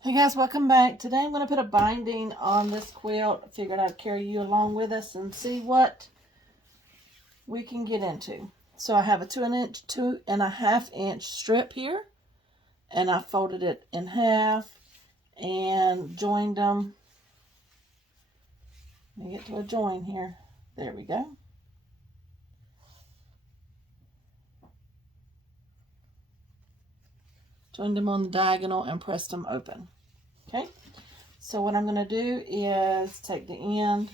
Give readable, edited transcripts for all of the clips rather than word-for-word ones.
Hey guys, welcome back. Today I'm going to put a binding on this quilt. I figured I'd carry you along with us and see what we can get into. So I have a 2.5 inch strip here, and I folded it in half and joined them. Let me get to a join here. There we go. Joined them on the diagonal and pressed them open. Okay, so what I'm going to do is take the end,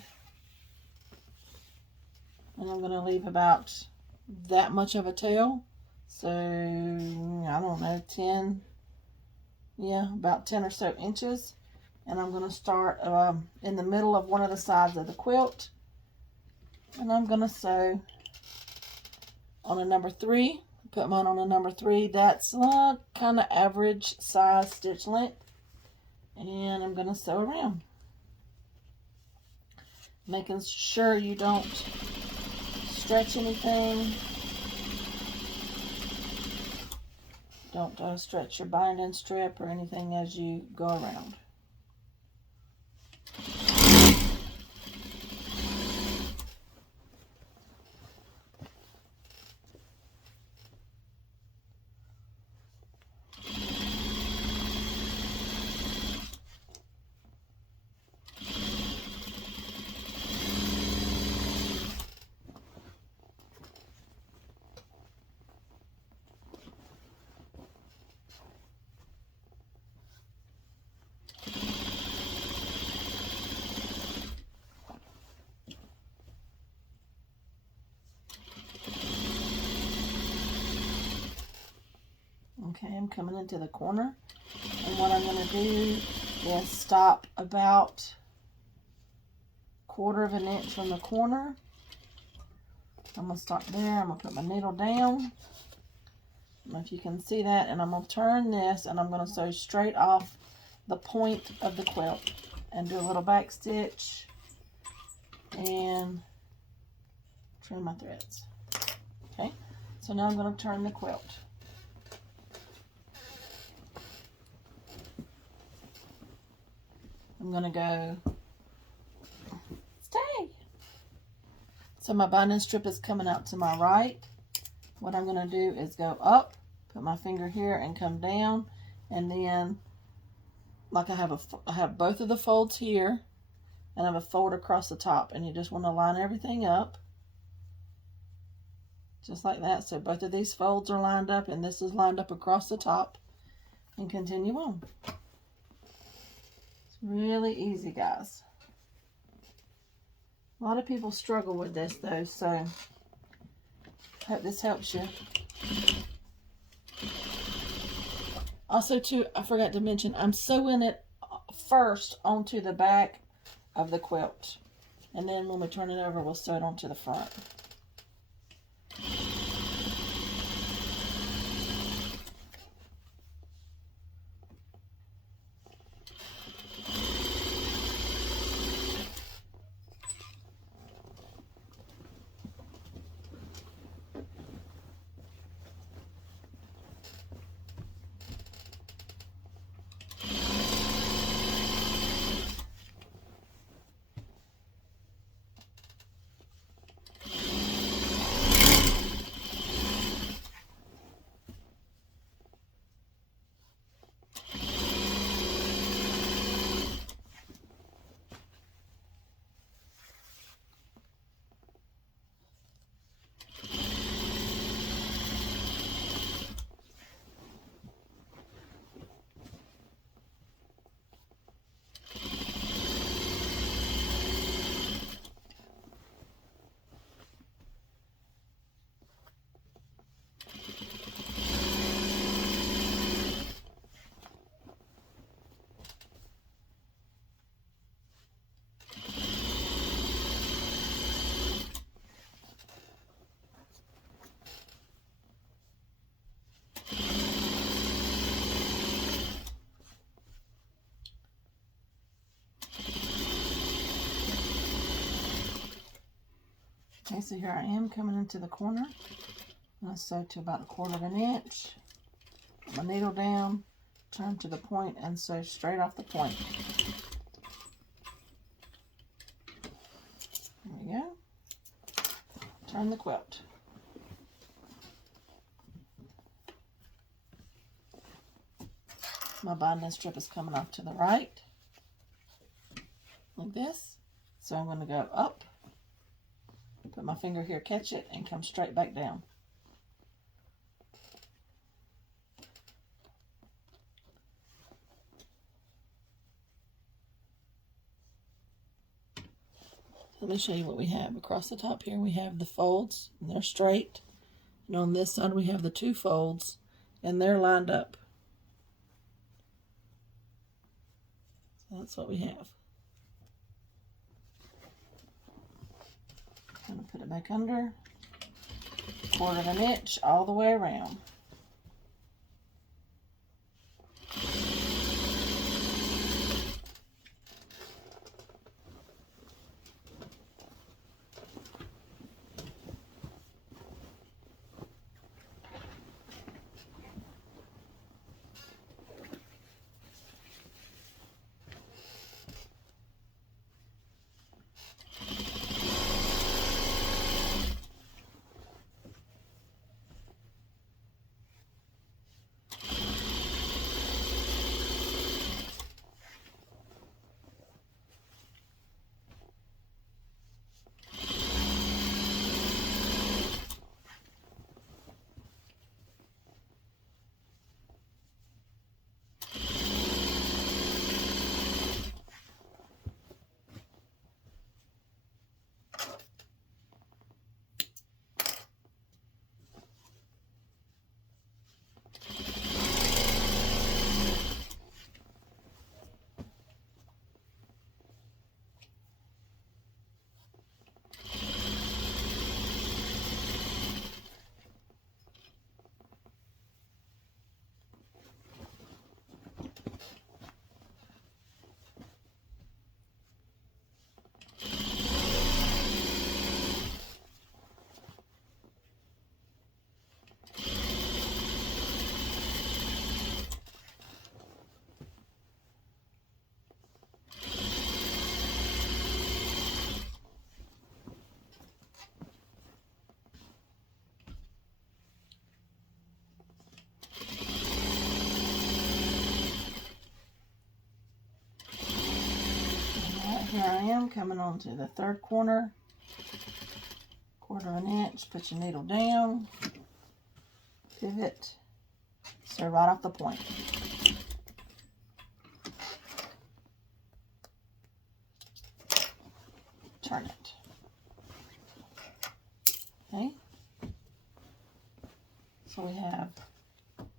and I'm going to leave about that much of a tail. So, I don't know, about 10 or so inches. And I'm going to start in the middle of one of the sides of the quilt. And I'm going to sew on a number 3. Put mine on a number 3. That's kind of average size stitch length. And I'm going to sew around, making sure you don't stretch anything. Don't stretch your binding strip or anything as you go around. Okay, I'm coming into the corner, and what I'm going to do is stop about 1/4 inch from the corner. I'm going to start there. I'm going to put my needle down. I don't know if you can see that, and I'm going to turn this, and I'm going to sew straight off the point of the quilt and do a little back stitch and trim my threads. Okay, so now I'm going to turn the quilt. I'm going to go, stay. So my binding strip is coming out to my right. What I'm going to do is go up, put my finger here and come down, and then like I have both of the folds here, and I have a fold across the top, and you just want to line everything up just like that. So both of these folds are lined up, and this is lined up across the top, and continue on. Really easy, guys. A lot of people struggle with this though, so hope this helps you. Also too, I forgot to mention, I'm sewing it first onto the back of the quilt, and then when we turn it over, we'll sew it onto the front. Okay, so here I am coming into the corner. I'm going to sew to about 1/4 inch. Put my needle down, turn to the point and sew straight off the point. There we go. Turn the quilt. My binding strip is coming off to the right, like this. So I'm going to go up, put my finger here, catch it, and come straight back down. Let me show you what we have. Across the top here we have the folds, and they're straight. And on this side we have the two folds, and they're lined up. So that's what we have. I'm going to put it back under, 1/4 inch all the way around. Here I am coming on to the third corner, 1/4 inch, put your needle down, pivot, sew right off the point. Turn it. Okay. So we have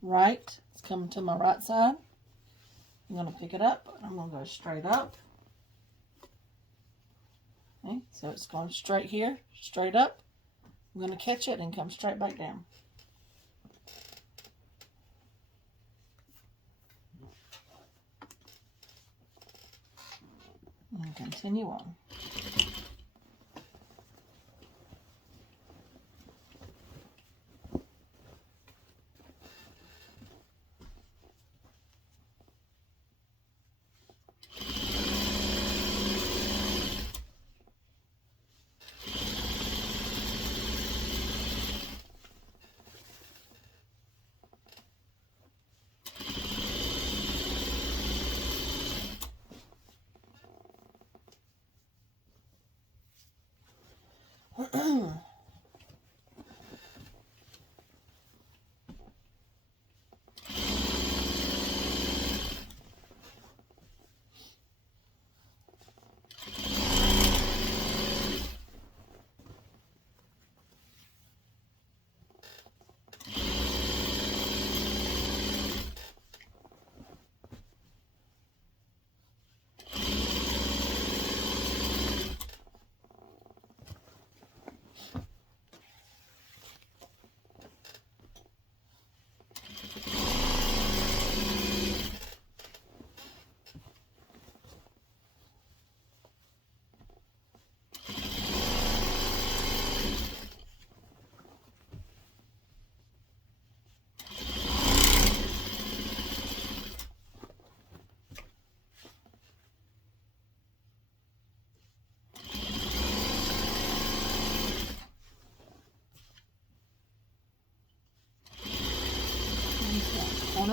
right, it's coming to my right side. I'm going to pick it up, I'm going to go straight up. Okay, so it's going straight here, straight up. I'm going to catch it and come straight back down. And continue on.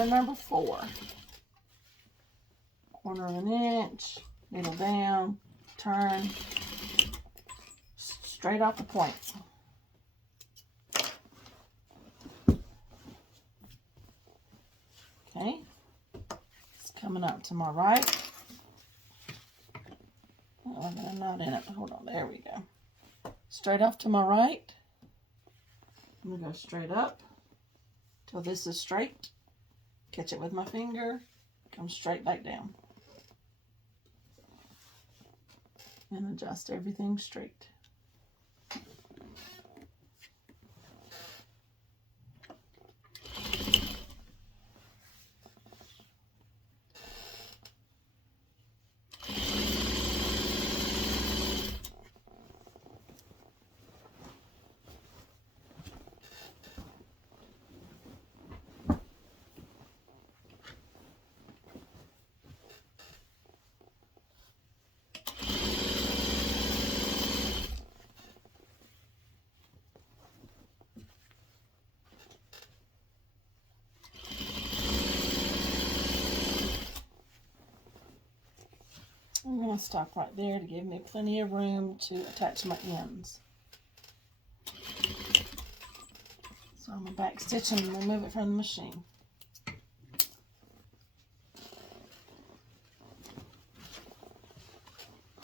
corner number 4. Corner of an inch, needle down, turn, straight off the point. Okay, it's coming up to my right. Oh, I'm not in it. Hold on, there we go. Straight off to my right. I'm going to go straight up till this is straight. Catch it with my finger, come straight back down. And adjust everything straight. I'm going to stop right there to give me plenty of room to attach my ends. So I'm going to back stitch and remove it from the machine.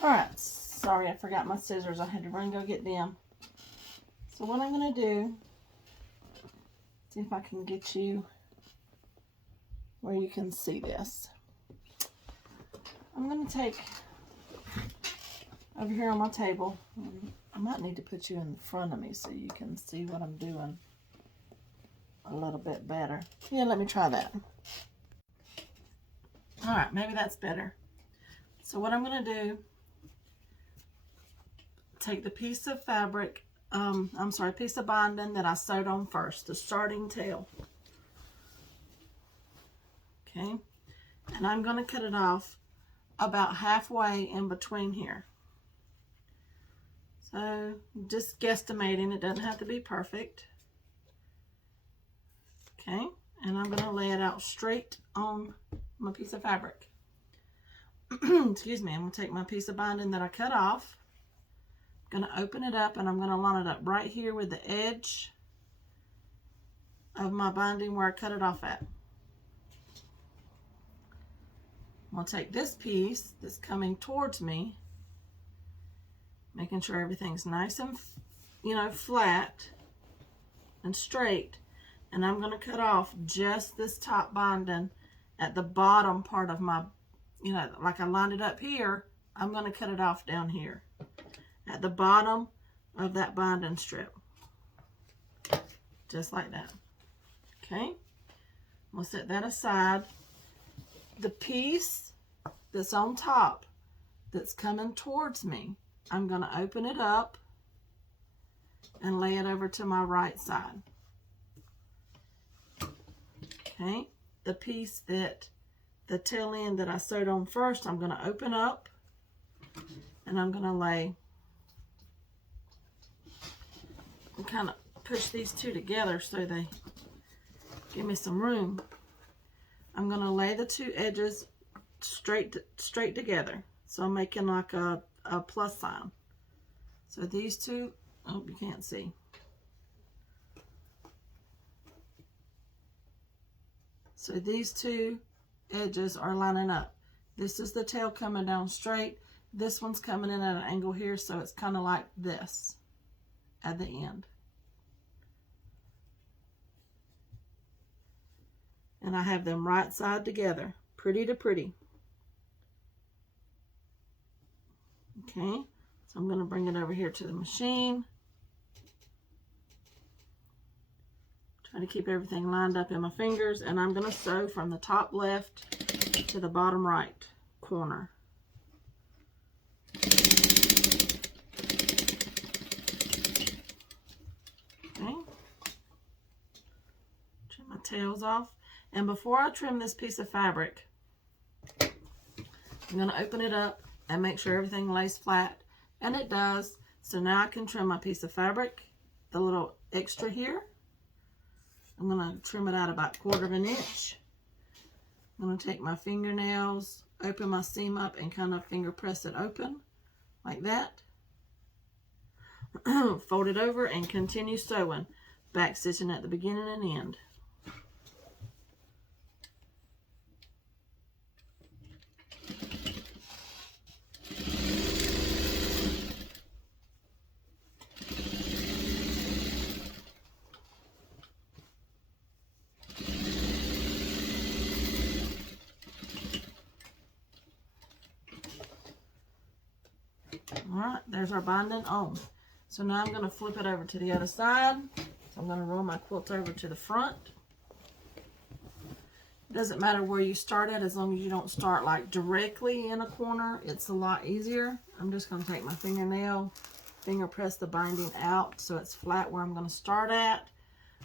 Alright, sorry I forgot my scissors. I had to run and go get them. So what I'm going to do, see if I can get you where you can see this. I'm going to take over here on my table. I might need to put you in front of me so you can see what I'm doing a little bit better. Yeah, let me try that. Alright, maybe that's better. So what I'm going to do, take the piece of fabric, piece of binding that I sewed on first, the starting tail. Okay, and I'm going to cut it off about halfway in between here. So just guesstimating, it doesn't have to be perfect. Okay, and I'm going to lay it out straight on my piece of fabric. Excuse me, I'm going to take my piece of binding that I cut off. I'm going to open it up and I'm going to line it up right here with the edge of my binding where I cut it off at. I'm going to take this piece that's coming towards me, making sure everything's nice and, flat and straight. And I'm going to cut off just this top binding at the bottom part of my, like I lined it up here, I'm going to cut it off down here at the bottom of that binding strip. Just like that. Okay. We'll set that aside. The piece that's on top that's coming towards me, I'm going to open it up and lay it over to my right side. Okay, the piece that the tail end that I sewed on first, I'm going to open up and I'm going to lay and kind of push these two together so they give me some room. I'm going to lay the two edges straight together. So I'm making like a plus sign. So these two, oh, you can't see. So these two edges are lining up. This is the tail coming down straight. This one's coming in at an angle here, so it's kind of like this at the end. And I have them right side together, pretty to pretty. Okay, so I'm going to bring it over here to the machine. Try to keep everything lined up in my fingers, and I'm going to sew from the top left to the bottom right corner. Okay, trim my tails off. And before I trim this piece of fabric, I'm going to open it up and make sure everything lays flat. And it does. So now I can trim my piece of fabric, the little extra here. I'm going to trim it out about 1/4 of an inch. I'm going to take my fingernails, open my seam up, and kind of finger press it open like that. Fold it over and continue sewing, back stitching at the beginning and end. Alright, there's our binding on. So now I'm going to flip it over to the other side. So I'm going to roll my quilt over to the front. It doesn't matter where you start at, as long as you don't start like directly in a corner. It's a lot easier. I'm just going to take my fingernail, finger press the binding out so it's flat where I'm going to start at.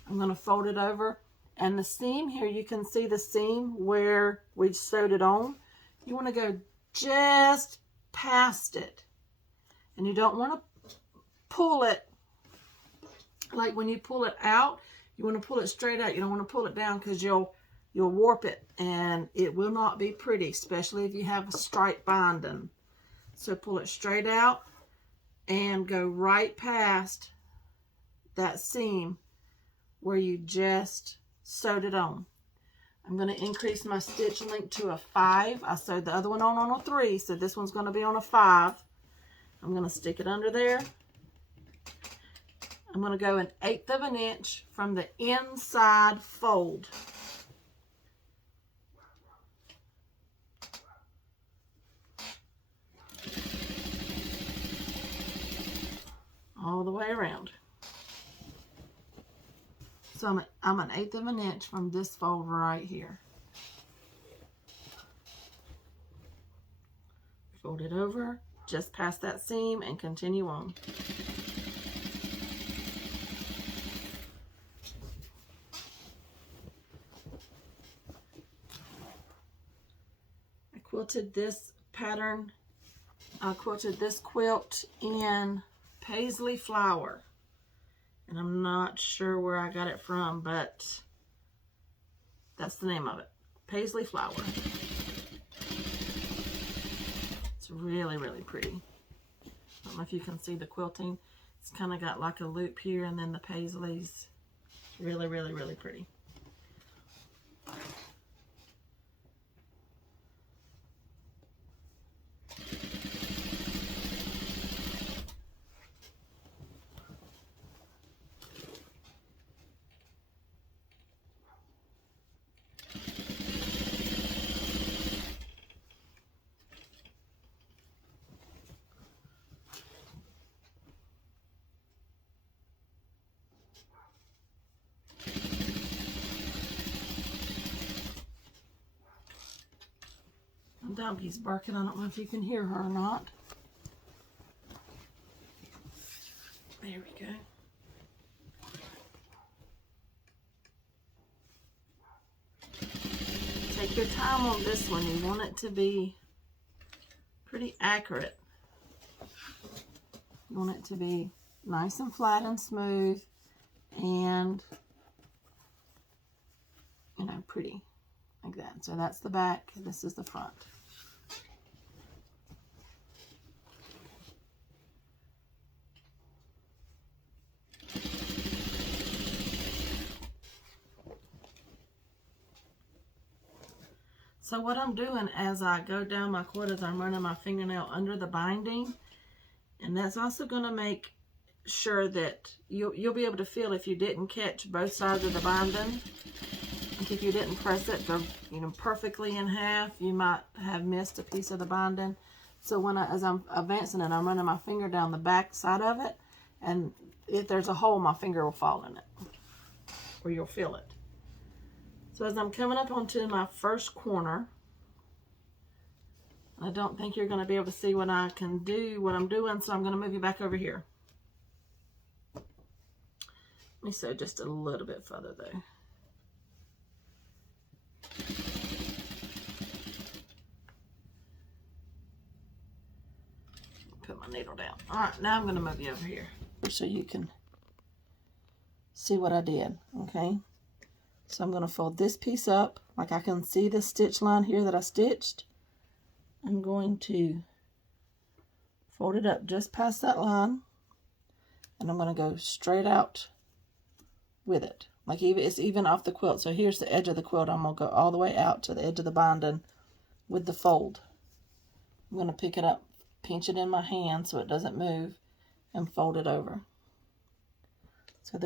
I'm going to fold it over. And the seam here, you can see the seam where we sewed it on. You want to go just past it. And you don't want to pull it, like when you pull it out, you want to pull it straight out. You don't want to pull it down because you'll warp it and it will not be pretty, especially if you have a stripe binding. So pull it straight out and go right past that seam where you just sewed it on. I'm going to increase my stitch length to a 5. I sewed the other one on a 3, so this one's going to be on a 5. I'm going to stick it under there. I'm going to go 1/8 of an inch from the inside fold. All the way around. So I'm 1/8 of an inch from this fold right here. Fold it over just past that seam and continue on. I quilted this pattern, I quilted this quilt in paisley flower. And I'm not sure where I got it from, but that's the name of it. Paisley flower. It's really, really pretty. I don't know if you can see the quilting. It's kind of got like a loop here and then the paisleys. Really, really, really pretty. Doggy's barking. I don't know if you can hear her or not. There we go. Take your time on this one. You want it to be pretty accurate. You want it to be nice and flat and smooth and, you know, pretty like that. So that's the back. This is the front. So what I'm doing as I go down my quilt is I'm running my fingernail under the binding, and that's also going to make sure that you'll be able to feel if you didn't catch both sides of the binding. Like if you didn't press it, perfectly in half, you might have missed a piece of the binding. So as I'm advancing it, I'm running my finger down the back side of it, and if there's a hole, my finger will fall in it, or you'll feel it. So as I'm coming up onto my first corner, I don't think you're going to be able to see what I can do, what I'm doing, so I'm going to move you back over here. Let me sew just a little bit further though. Put my needle down. All right, now I'm going to move you over here so you can see what I did, okay? So I'm going to fold this piece up, like I can see the stitch line here that I stitched. I'm going to fold it up just past that line, and I'm going to go straight out with it. Like it's even off the quilt. So here's the edge of the quilt. I'm going to go all the way out to the edge of the binding with the fold. I'm going to pick it up, pinch it in my hand so it doesn't move, and fold it over. So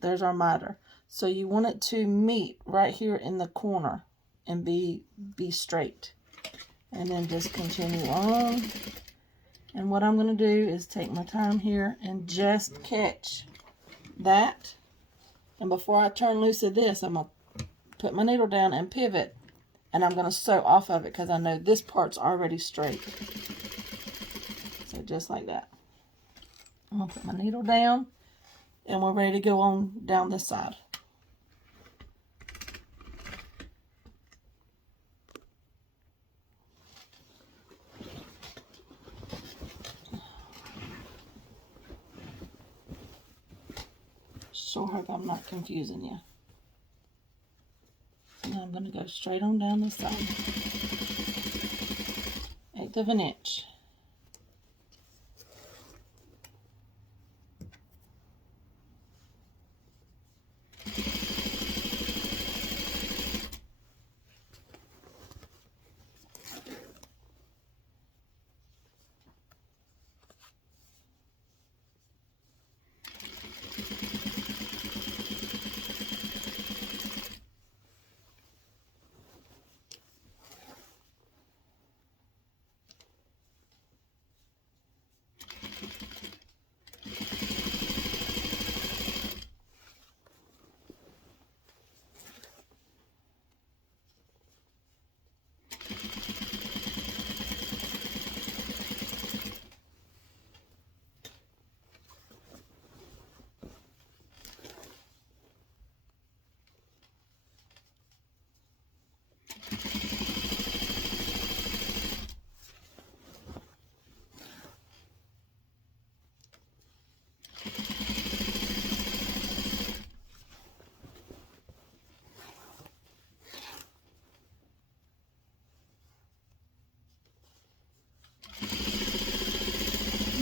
there's our miter. So you want it to meet right here in the corner and be straight. And then just continue on. And what I'm going to do is take my time here and just catch that. And before I turn loose of this, I'm going to put my needle down and pivot. And I'm going to sew off of it because I know this part's already straight. So just like that. I'm going to put my needle down. And we're ready to go on down this side. Sure hope I'm not confusing you. Now I'm going to go straight on down this side. 1/8 of an inch.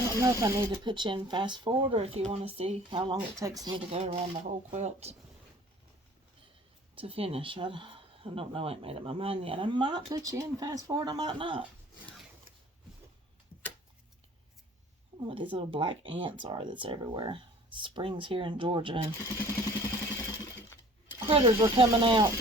I don't know if I need to put you in fast forward or if you want to see how long it takes me to go around the whole quilt to finish. I don't know. I ain't made up my mind yet. I might put you in fast forward. I might not. I don't know what these little black ants are that's everywhere. Spring's here in Georgia and critters are coming out.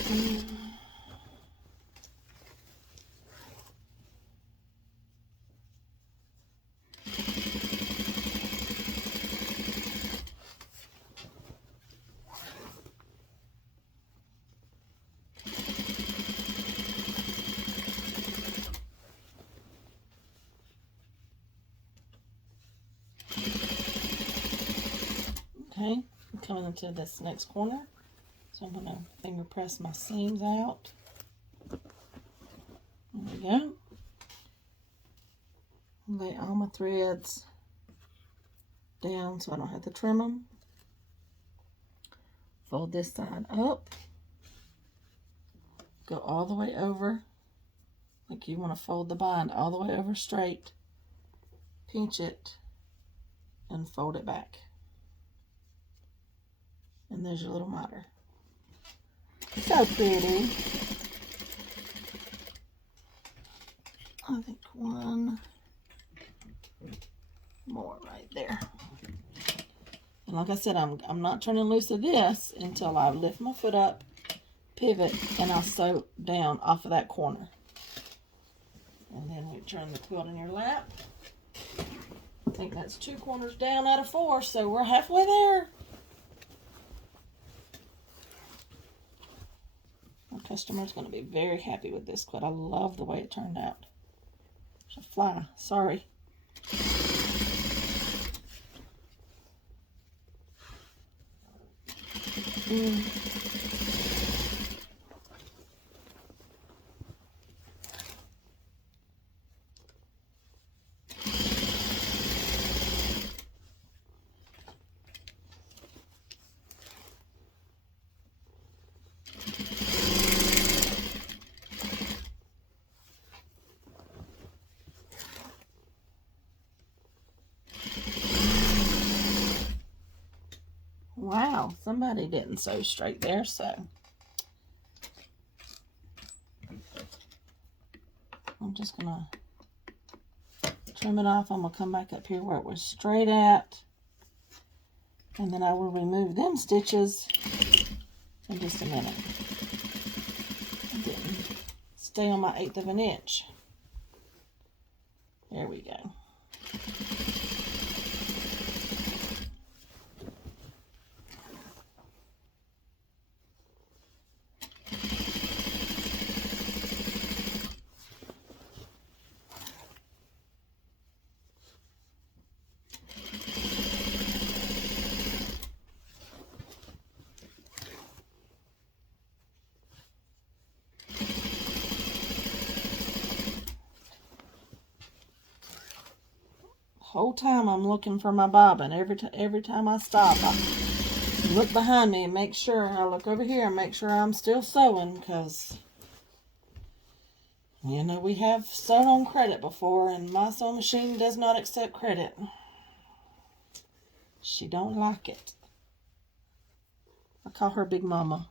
Okay, I'm coming into this next corner, so I'm going to finger press my seams out. There we go. Lay all my threads down so I don't have to trim them. Fold this side up. Go all the way over, like you want to fold the bind all the way over straight. Pinch it and fold it back. And there's your little miter. So pretty. I think one more right there. And like I said, I'm not turning loose of this until I lift my foot up, pivot, and I sew down off of that corner. And then we turn the quilt in your lap. I think that's 2 corners down out of 4, so we're halfway there. My customer's going to be very happy with this quilt. I love the way it turned out. There's a fly. Sorry. wow, somebody didn't sew straight there, so I'm just gonna trim it off. I'm gonna come back up here where it was straight at, and then I will remove them stitches in just a minute. I didn't stay on my 1/8 of an inch. There we go. Whole time I'm looking for my bobbin. Every time I stop, I look behind me and make sure. I look over here and make sure I'm still sewing, because you know we have sewn on credit before, and my sewing machine does not accept credit. She don't like it. I call her Big Mama.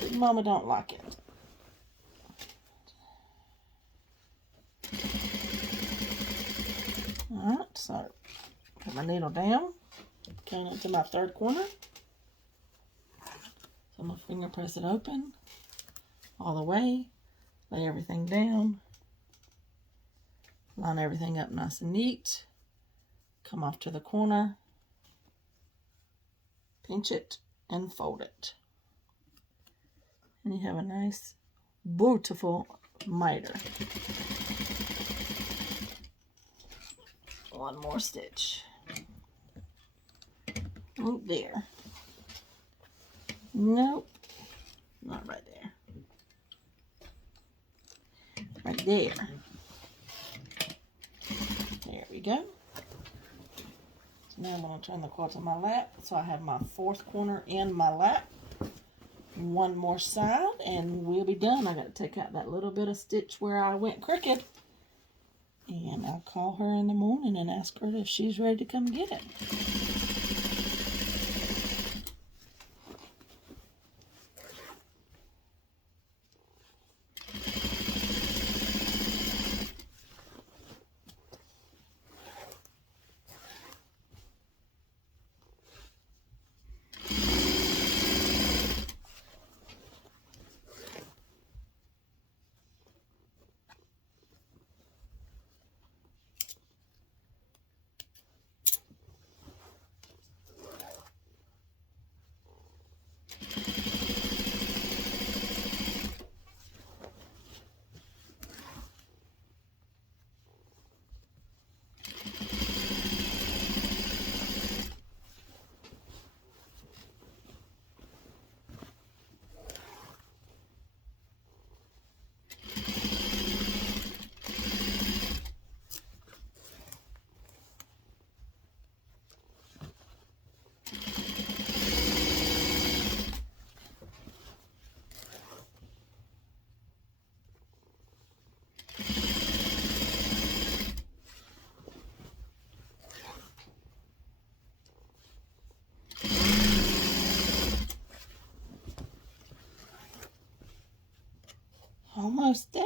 Big Mama don't like it. Alright, so put my needle down, going into my 3rd corner. So I'm going to finger press it open all the way, lay everything down, line everything up nice and neat, come off to the corner, pinch it, and fold it. And you have a nice, beautiful miter. One more stitch. Oh, there. Nope. Not right there. Right there. There we go. So now I'm going to turn the quilt on my lap. So I have my 4th corner in my lap. One more side and we'll be done. I got to take out that little bit of stitch where I went crooked. And I'll call her in the morning and ask her if she's ready to come get it. Almost there.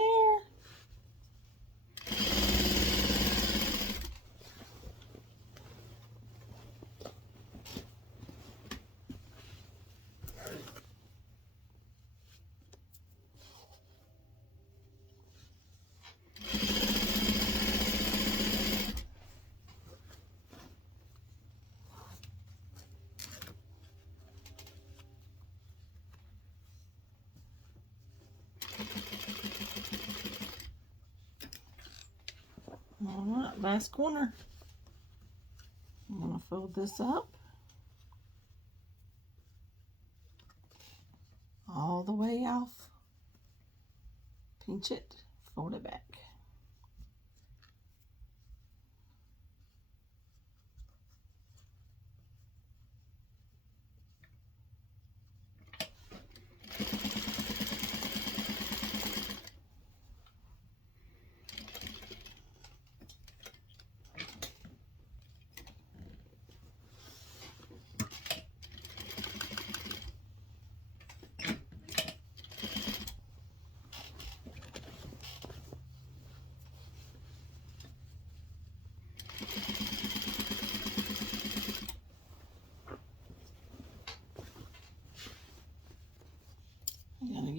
Alright, last corner. I'm going to fold this up all the way off, pinch it, fold it back.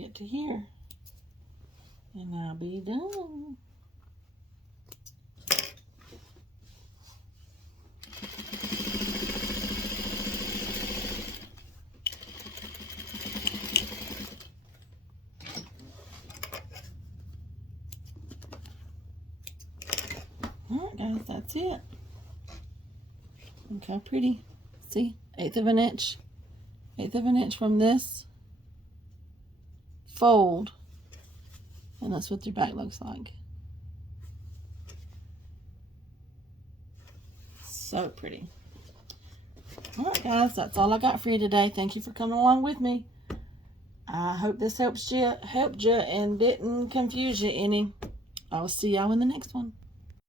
get to here, and I'll be done. Alright guys, that's it. Look how pretty. See, 1/8 of an inch. 1/8 of an inch from this fold. And that's what your back looks like. So pretty. Alright guys, that's all I got for you today. Thank you for coming along with me. I hope this helped you and didn't confuse you any. I'll see y'all in the next one.